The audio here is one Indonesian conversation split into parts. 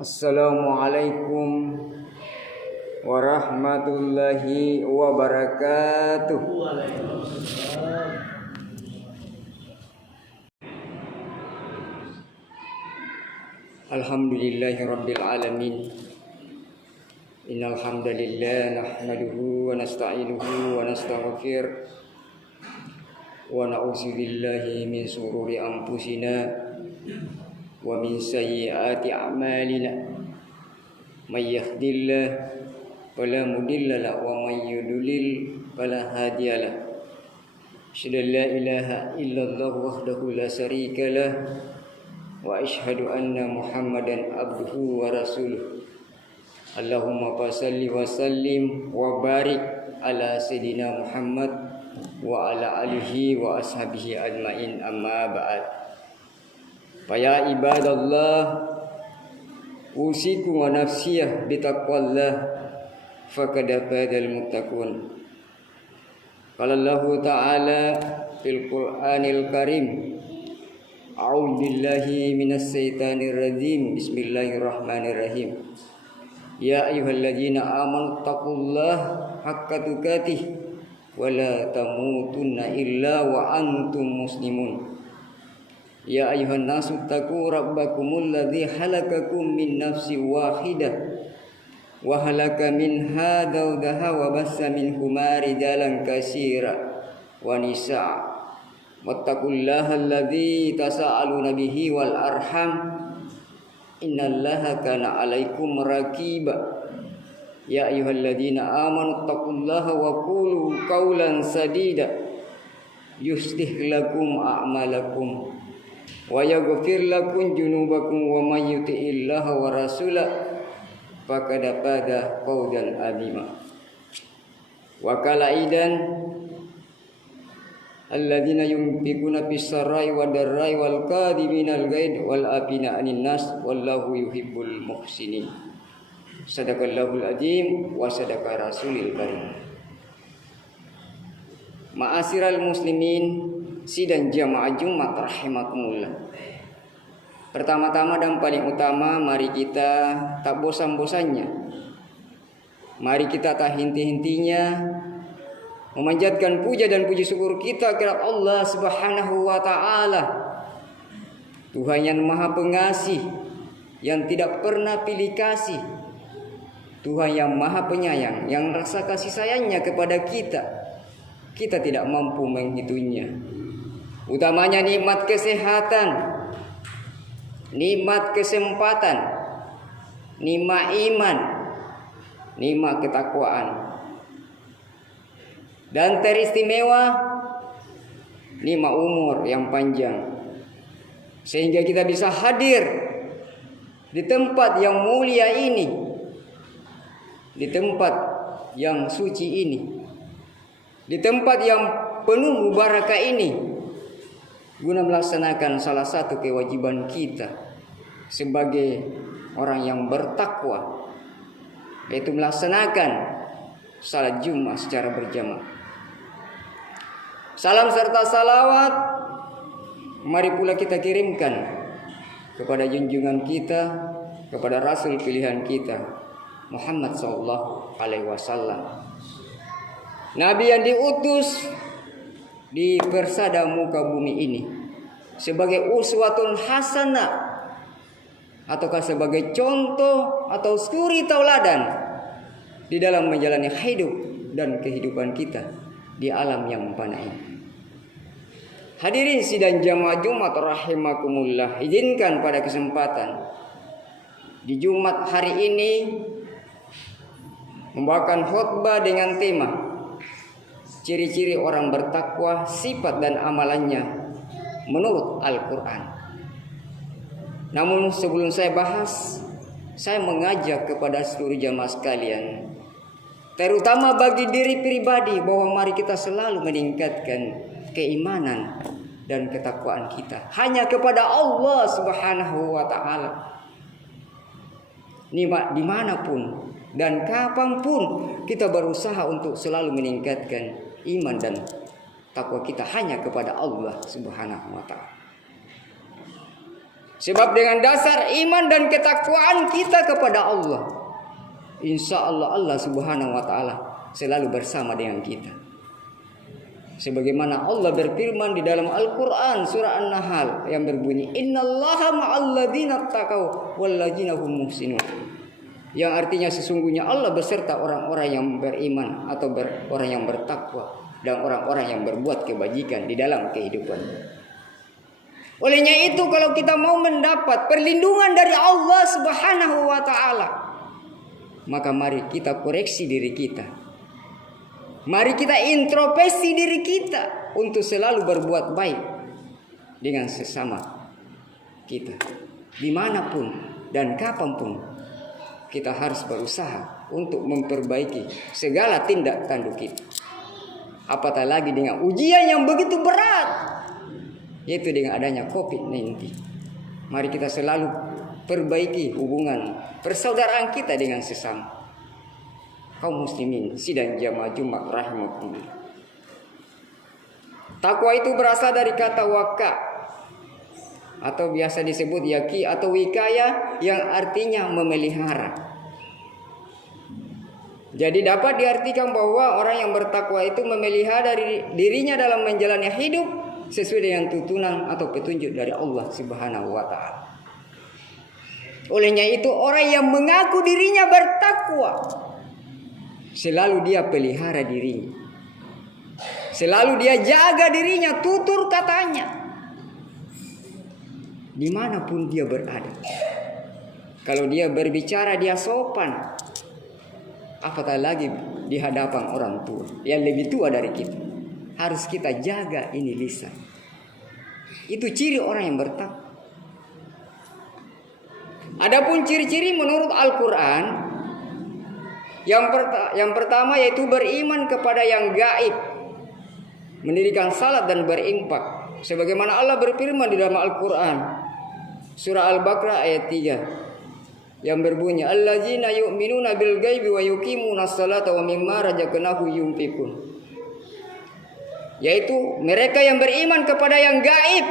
Assalamualaikum warahmatullahi wabarakatuh. Alhamdulillahi rabbil alamin. Innal hamdalillah nahmaduhu wa nasta'inuhu wa nastaghfir wa na'udzu billahi min shururi anfusina wa min sayyiati a'malina. May yahdihillahu fala mudilla lahu wa may yudlil fala hadiyalah. Asyhadu an la ilaha illallah wahdahu la syarika lah wa asyhadu anna Muhammadan abduhu wa rasuluh. Allahumma shalli wa sallim wa barik ala sayidina Muhammad wa ala alihi wa ashabihi ajmain, amma ba'd. Faya ibadallah, usikum wa nafsiyah bitaqwallah faqad fazal muttaqun. Qala Allah Ta'ala fil Qur'anil Karim, a'udzu billahi minas syaitanir rajim. Bismillahirrahmanirrahim. Ya ayyuhalladzina amanu taqullaha haqqa tuqatih wa la tamutunna illa wa antum muslimun. Ya ayuhan nasu taqu rabbakumul ladzi halakakum min nafsin wahidah wa halaka minha zawjaha wa bassa minhuma rijalan katsira wa nisaa wattaqullaha alladzi tasaaluna bihi wal arham innallaha kana 'alaikum raqiba. Ya ayyuhalladzina amanu taqullaha wa qulu qawlan sadida yuslih lakum a'malakum wa yaghfir lakum junubakum wa may yuti'illaha wa rasulahu faqad faza fawzan 'azima. Wa qala aidan alladzina yunfiquna fis sarai wad darai wal kadhiminal ghaid wal afina 'anil nas wallahu yuhibbul muhsinin. Sadaqallahul azim wa sadaqa rasulil karim. Ma'asyiral muslimin sidang jamaah Jumat rahimakumullah. Pertama-tama dan paling utama, mari kita tak bosan-bosannya, mari kita tak henti-hentinya memanjatkan puja dan puji syukur kita kepada Allah Subhanahu wa Ta'ala, Tuhan yang Maha Pengasih, yang tidak pernah pilih kasih, Tuhan yang Maha Penyayang, yang rasa kasih sayangnya kepada kita tidak mampu menghitungnya. Utamanya nikmat kesehatan, nikmat kesempatan, nikmat iman, nikmat ketakwaan, dan teristimewa nikmat umur yang panjang, sehingga kita bisa hadir di tempat yang mulia ini, di tempat yang suci ini, di tempat yang penuh barakah ini, guna melaksanakan salah satu kewajiban kita sebagai orang yang bertakwa, yaitu melaksanakan salat Jumat secara berjamaah. Salam serta salawat mari pula kita kirimkan kepada junjungan kita, kepada Rasul pilihan kita, Muhammad sallallahu alaihi wasallam, Nabi yang diutus di persada muka bumi ini sebagai uswatun hasanah, ataukah sebagai contoh atau suri tauladan di dalam menjalani hidup dan kehidupan kita di alam yang fana ini. Hadirin sidang jamaah Jumat rahimakumullah, izinkan pada kesempatan di Jumat hari ini membawakan khutbah dengan tema ciri-ciri orang bertakwa, sifat dan amalannya menurut Al-Quran. Namun sebelum saya bahas, saya mengajak kepada seluruh jamaah sekalian, terutama bagi diri pribadi, bahwa mari kita selalu meningkatkan keimanan dan ketakwaan kita hanya kepada Allah Subhanahu wa Ta'ala. Dimanapun dan kapanpun kita berusaha untuk selalu meningkatkan iman dan takwa kita hanya kepada Allah Subhanahu wa Ta'ala. Sebab dengan dasar iman dan ketakwaan kita kepada Allah, insya Allah Allah Subhanahu wa ta'ala selalu bersama dengan kita. Sebagaimana Allah berfirman di dalam Al-Quran surah An-Nahl yang berbunyi, Innallaha ma'alladzina taqaw walladzina hum muhsinun. Yang artinya sesungguhnya Allah beserta orang-orang yang beriman atau orang yang bertakwa dan orang-orang yang berbuat kebajikan di dalam kehidupan. Olehnya itu, kalau kita mau mendapat perlindungan dari Allah Subhanahu wa ta'ala, maka mari kita koreksi diri kita. Mari kita introspeksi diri kita untuk selalu berbuat baik dengan sesama kita. Dimanapun dan kapanpun kita harus berusaha untuk memperbaiki segala tindak tanduk kita. Apatah lagi dengan ujian yang begitu berat, yaitu dengan adanya COVID-19. Mari kita selalu perbaiki hubungan persaudaraan kita dengan sesama kaum muslimin sidang jamaah Jumat rahimakumullah. Takwa itu berasal dari kata waka atau biasa disebut yaki atau wikaya yang artinya memelihara. Jadi dapat diartikan bahwa orang yang bertakwa itu memelihara dirinya dalam menjalani hidup sesuai dengan tuntunan atau petunjuk dari Allah Subhanahu wa ta'ala. Olehnya itu, orang yang mengaku dirinya bertakwa, selalu dia pelihara dirinya, selalu dia jaga dirinya, tutur katanya, dimanapun dia berada. Kalau dia berbicara dia sopan, apatah lagi di hadapan orang tua yang lebih tua dari kita. Harus kita jaga ini lisan. Itu ciri orang yang bertakwa. Adapun ciri-ciri menurut Al-Quran, yang pertama yaitu beriman kepada yang gaib, mendirikan salat dan berinfak. Sebagaimana Allah berfirman di dalam Al-Quran surah Al-Baqarah ayat 3 yang berbunyi, Allazina yu'minuna bil ghaibi wa yuqimuna sholata wa mimma razaqnahum yunfiqun. Yaitu mereka yang beriman kepada yang gaib,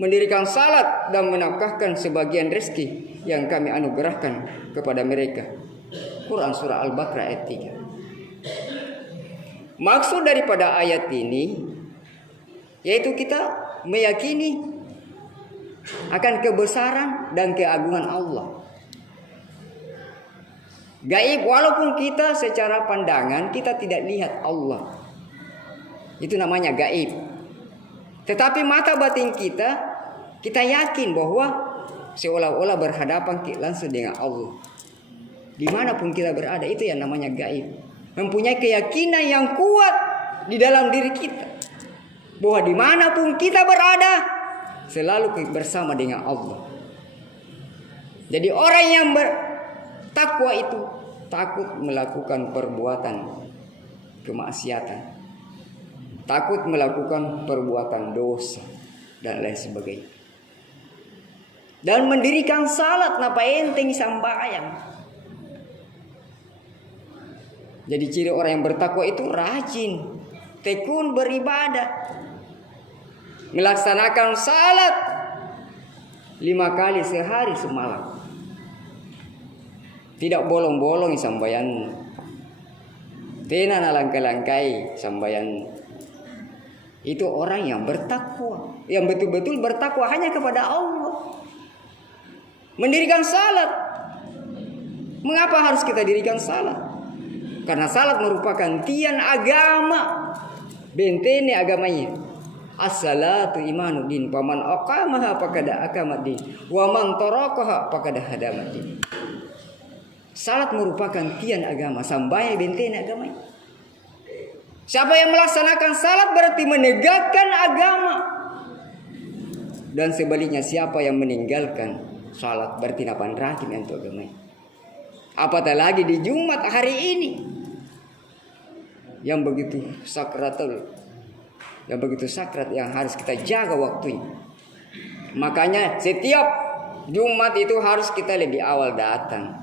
mendirikan salat dan menafkahkan sebagian rezeki yang kami anugerahkan kepada mereka. Quran surah Al-Baqarah ayat 3. Maksud daripada ayat ini yaitu kita meyakini akan kebesaran dan keagungan Allah. Gaib, walaupun kita secara pandangan kita tidak lihat Allah, itu namanya gaib. Tetapi mata batin kita yakin bahwa seolah-olah berhadapan langsung dengan Allah. Dimanapun kita berada, itu yang namanya gaib. Mempunyai keyakinan yang kuat di dalam diri kita bahwa dimanapun kita berada selalu bersama dengan Allah. Jadi orang yang bertakwa itu takut melakukan perbuatan kemaksiatan, takut melakukan perbuatan dosa dan lain sebagainya. Dan mendirikan salat napa enteng sambayang. Jadi ciri orang yang bertakwa itu rajin, tekun beribadah, melaksanakan salat 5 kali sehari semalam, tidak bolong-bolong sambayan, tenan alangkai sambayan. Itu orang yang bertakwa, yang betul-betul bertakwa hanya kepada Allah. Mendirikan salat. Mengapa harus kita dirikan salat? Karena salat merupakan tiang agama, bentene agamanya. As-salatu imanuddin, paman aqamaha faqad aqamaddin, wa man tarakaha faqad hadamaddin. Salat merupakan tiang agama, sambai bentene agamanya. Siapa yang melaksanakan salat berarti menegakkan agama. Dan sebaliknya siapa yang meninggalkan salat berarti napan rakim untuk agamanya. Apatah lagi di Jumat hari ini yang begitu sakratul, yang begitu sakrat, yang harus kita jaga waktunya. Makanya setiap Jumat itu harus kita lebih awal datang.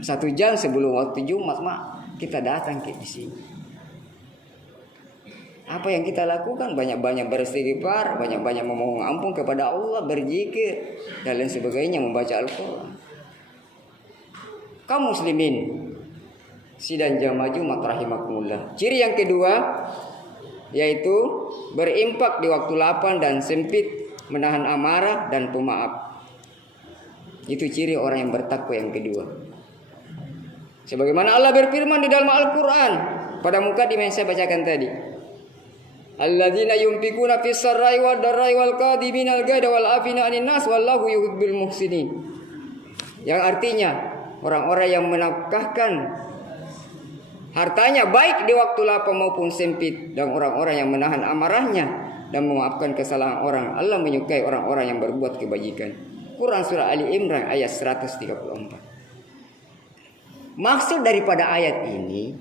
1 jam sebelum waktu Jumat kita datang ke di sini. Apa yang kita lakukan? Banyak-banyak beristighfar, banyak-banyak memohon ampun kepada Allah, berzikir dan lain sebagainya, membaca Al-Quran. Kaum muslimin sidang jamaah Jumat rahimakumullah. Ciri yang kedua yaitu berimpak di waktu lapang dan sempit, menahan amarah dan pemaaf. Itu ciri orang yang bertakwa yang kedua. Sebagaimana Allah berfirman di dalam Al-Quran pada mukadimah yang saya bacakan tadi. Alladzina yunfikuna fis sarra'i wad dharra'i wal qadiminal ghaidha wal 'afina 'anil nas wallahu yuhibbul muhsinin. Yang artinya orang-orang yang menafkahkan hartanya baik di waktu lapang maupun sempit, dan orang-orang yang menahan amarahnya dan memaafkan kesalahan orang. Allah menyukai orang-orang yang berbuat kebajikan. Quran surah Ali Imran ayat 134. Maksud daripada ayat ini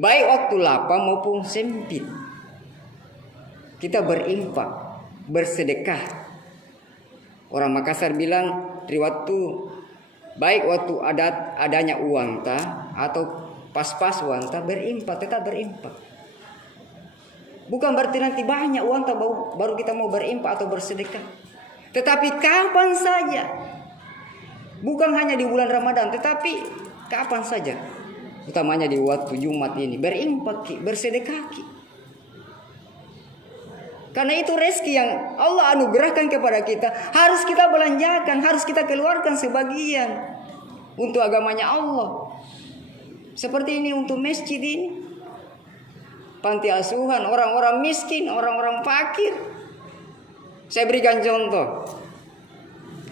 baik waktu lapang maupun sempit kita berimpak, bersedekah. Orang Makassar bilang baik waktu adanya uang atau pas-pas uang berimpak, tetap berimpak. Bukan berarti nanti banyak uang baru kita mau berimpak atau bersedekah. Tetapi kapan saja. Bukan hanya di bulan Ramadan, tetapi kapan saja. Utamanya di waktu Jumat ini berimpak, bersedekah. Karena itu rezeki yang Allah anugerahkan kepada kita harus kita belanjakan, harus kita keluarkan sebagian untuk agamanya Allah. Seperti ini untuk masjid ini, panti asuhan, orang-orang miskin, orang-orang fakir. Saya berikan contoh.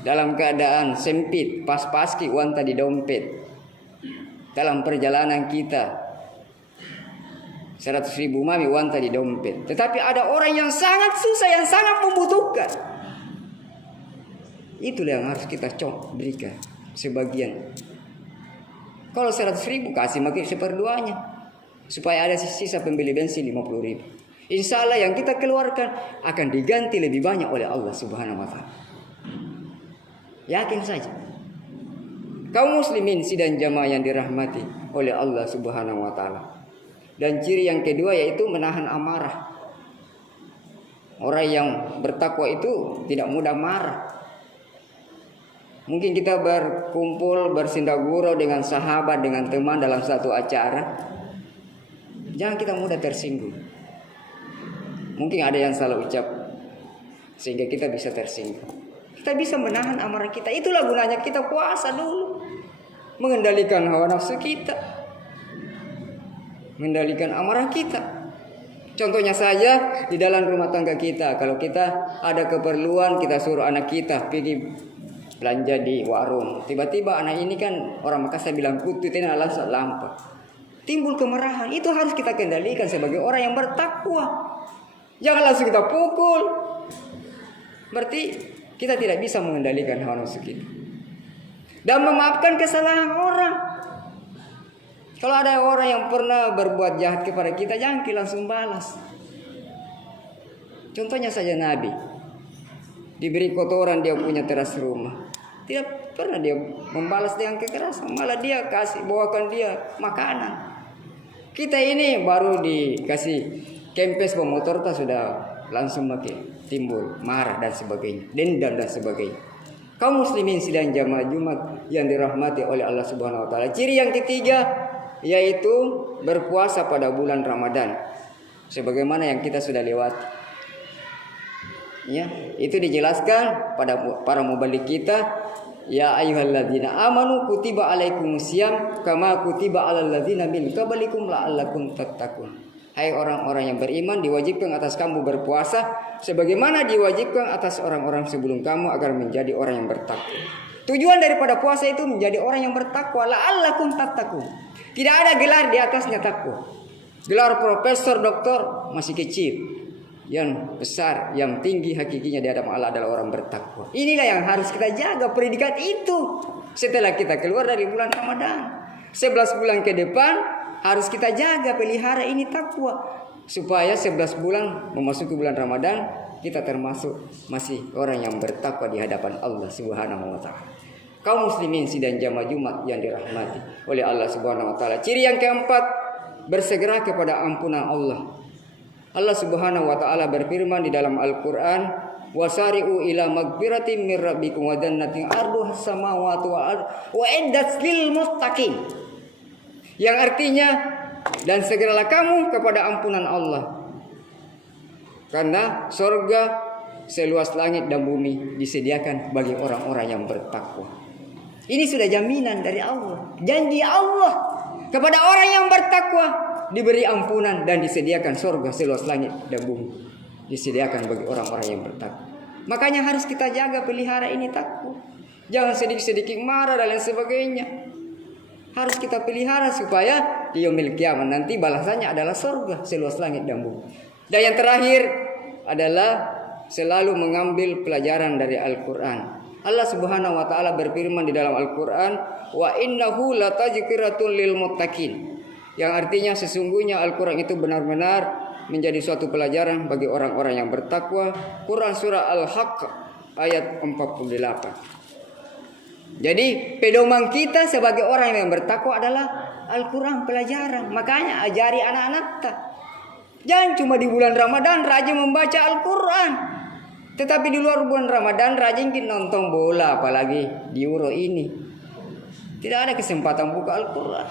Dalam keadaan sempit, pas-paski uang tadi dompet. Dalam perjalanan kita 100.000 mami uang tadi dompet. Tetapi ada orang yang sangat susah, yang sangat membutuhkan. Itulah yang harus kita berikan sebagian. Kalau 100.000 kasih makin seperduanya, supaya ada sisa pembeli bensin 50.000. Insya Allah yang kita keluarkan akan diganti lebih banyak oleh Allah Subhanahu Wa Taala. Yakin saja. Kaum muslimin sidang jamaah yang dirahmati oleh Allah Subhanahu Wa Taala. Dan ciri yang kedua yaitu menahan amarah. Orang yang bertakwa itu tidak mudah marah. Mungkin kita berkumpul, bersindagurau dengan sahabat, dengan teman dalam satu acara. Jangan kita mudah tersinggung. Mungkin ada yang salah ucap sehingga kita bisa tersinggung. Kita bisa menahan amarah kita. Itulah gunanya kita puasa dulu. Mengendalikan hawa nafsu kita. Mengendalikan amarah kita. Contohnya saja di dalam rumah tangga kita. Kalau kita ada keperluan, kita suruh anak kita pergi belanja di warung. Tiba-tiba anak ini kan orang Makassar bilang kutu ini adalah lampa. Timbul kemarahan. Itu harus kita kendalikan sebagai orang yang bertakwa. Jangan langsung kita pukul. Berarti kita tidak bisa mengendalikan hawa nafsu kita. Dan memaafkan kesalahan orang. Kalau ada orang yang pernah berbuat jahat kepada kita, jangan kita langsung balas. Contohnya saja Nabi. Diberi kotoran dia punya teras rumah. Tidak pernah dia membalas dengan kekerasan. Malah dia bawakan dia makanan. Kita ini baru dikasih kempes pemotor sudah langsung timbul marah dan sebagainya. Dendam dan sebagainya. Kaum muslimin sidang jamaah Jumat yang dirahmati oleh Allah Subhanahu Wa Taala. Ciri yang ketiga yaitu berpuasa pada bulan Ramadan, sebagaimana yang kita sudah lewati. Ya, itu dijelaskan pada para mubalik kita, ya ayyuhalladzina amanu kutiba alaikumusiyam kama kutiba alal ladzina min qablikum la'allakum tattaqun. Hai orang-orang yang beriman, diwajibkan atas kamu berpuasa sebagaimana diwajibkan atas orang-orang sebelum kamu agar menjadi orang yang bertakwa. Tujuan daripada puasa itu menjadi orang yang bertakwa, la'allakum tattaqun. Tidak ada gelar di atasnya takwa. Gelar profesor, doktor masih kecil. Yang besar, yang tinggi hakikinya di hadapan Allah adalah orang bertakwa. Inilah yang harus kita jaga, predikat itu. Setelah kita keluar dari bulan Ramadan, 11 bulan ke depan harus kita jaga, pelihara ini takwa. Supaya 11 bulan memasuki bulan Ramadan, kita termasuk masih orang yang bertakwa di hadapan Allah Subhanahu Wa Taala. Kaum muslimin sidang jamaah Jumat yang dirahmati oleh Allah Subhanahu Wa Taala. Ciri yang keempat, bersegera kepada ampunan Allah. Allah Subhanahu wa taala berfirman di dalam Al-Qur'an, "Wasari'u ila magfiratin mir rabbikum wa jannatin 'arduha as-samawati wal ardh wa 'iddat lil muttaqin." Yang artinya, dan segeralah kamu kepada ampunan Allah. Karena surga seluas langit dan bumi disediakan bagi orang-orang yang bertakwa. Ini sudah jaminan dari Allah, janji Allah kepada orang yang bertakwa diberi ampunan dan disediakan surga seluas langit dan bumi disediakan bagi orang-orang yang bertakwa. Makanya harus kita jaga, pelihara ini takwa. Jangan sedikit-sedikit marah dan lain sebagainya. Harus kita pelihara supaya di yaumil kiamat nanti balasannya adalah surga seluas langit dan bumi. Dan yang terakhir adalah selalu mengambil pelajaran dari Al-Quran. Allah Subhanahu wa taala berfirman di dalam Al-Quran, "Wa innahu latazkiratun lil muttaqin." Yang artinya sesungguhnya Al-Quran itu benar-benar menjadi suatu pelajaran bagi orang-orang yang bertakwa. Quran surah Al-Haqq ayat 48. Jadi pedoman kita sebagai orang yang bertakwa adalah Al-Quran, pelajaran. Makanya ajari anak-anak kita. Jangan cuma di bulan Ramadan rajin membaca Al-Quran, tetapi di luar bulan Ramadan rajin nonton bola, apalagi di Euro ini. Tidak ada kesempatan buka Al-Quran.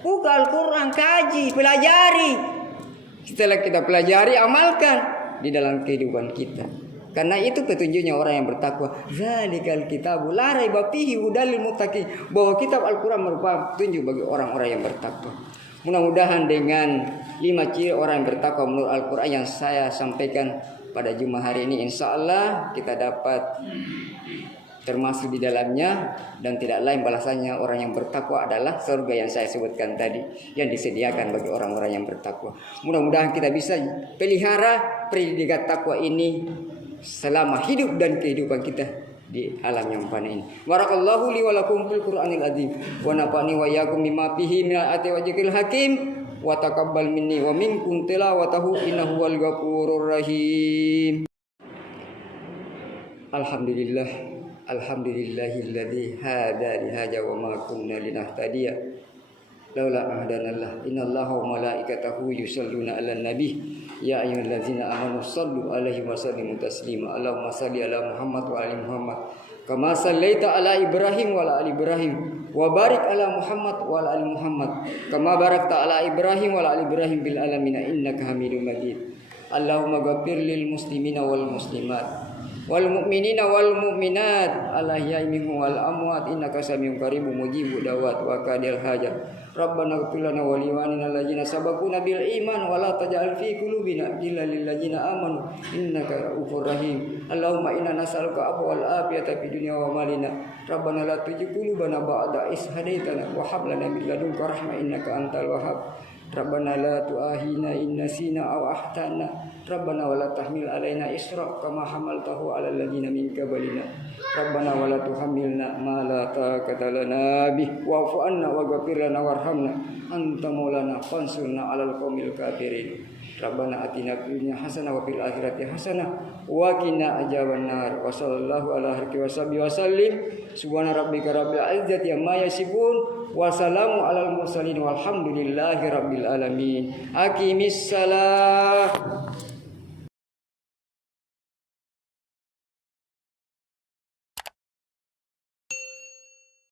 Buka Al-Quran, kaji, pelajari. Setelah kita pelajari, amalkan di dalam kehidupan kita. Karena itu petunjuknya orang yang bertakwa. Zalikal kitabu la raiba fihi hudal lil muttaqin. Bahwa kitab Al-Quran merupakan petunjuk bagi orang-orang yang bertakwa. Mudah-mudahan dengan 5 ciri orang yang bertakwa menurut Al-Quran yang saya sampaikan pada Jumat hari ini, insya Allah kita dapat termasuk di dalamnya, dan tidak lain balasannya orang yang bertakwa adalah surga yang saya sebutkan tadi yang disediakan bagi orang-orang yang bertakwa. Mudah-mudahan kita bisa pelihara predikat takwa ini selama hidup dan kehidupan kita di alam yang fana ini. Barakallahu li wa lakum fil Qur'anil azim wa nafa'ni wa iyyakum bima fihi min al-ayati wa dzikril hakim wa taqabbal minni wa minkum tilawatahu innahu wal ghafurur rahim. Alhamdulillah. Alhamdulillahilladzi hadani hadza wa ma kunna linahtadiya laula hadanallahi innallaha wa malaikatahu yusholluna 'alan nabi ya ayyuhallazina amanu shallu 'alaihi wa sallimu taslima. Allahumma shalli 'ala Muhammad wa ali Muhammad kama shallaita 'ala Ibrahim wa 'ala ali Ibrahim wa barik 'ala Muhammad wa 'ala ali Muhammad kama barakta 'ala Ibrahim wa 'ala ali Ibrahim bil alamin innaka Hamidum Majid. Allahumma ghfir lil muslimina wal muslimat wal mu'minina wal mu'minat al-ahya'i minhum wal amwat innaka samiun qaribun mujibud da'wat wa qadil hajat. Rabbana ighfir lana wa li walidina allazina sabaquna bil iman wa la taj'al fi qulubina ghillan lil ladzina amanu innaka ra'ufur rahim. Allahumma inna nas'aluka afwa wal afiyata fid dunya wa malina. Rabbana la tuzigh qulubana ba'da idh hadaitana wa hab lana min ladunka rahmah innaka antal wahhab. Rabbana la tu'ahina in nasina aw akhtana. Rabbana wa la tahmil alaina isra kama hamaltahu 'alal ladzina min qablina. Rabbana wa la tuhammilna ma la taqata lana bih wa'fu 'anna waghfir lana warhamna anta maulana fansurna 'alal qaumil kafirin. Rabbana atina fid dunya hasanah wa fil akhirati hasanah wa qina adzabannar. Wa sallallahu ala alihi wa sallim. Subhana rabbika rabbil izzati amma yasifun. Wassalamu alal mursalin walhamdulillahi rabbil alamin. Aqimis salah.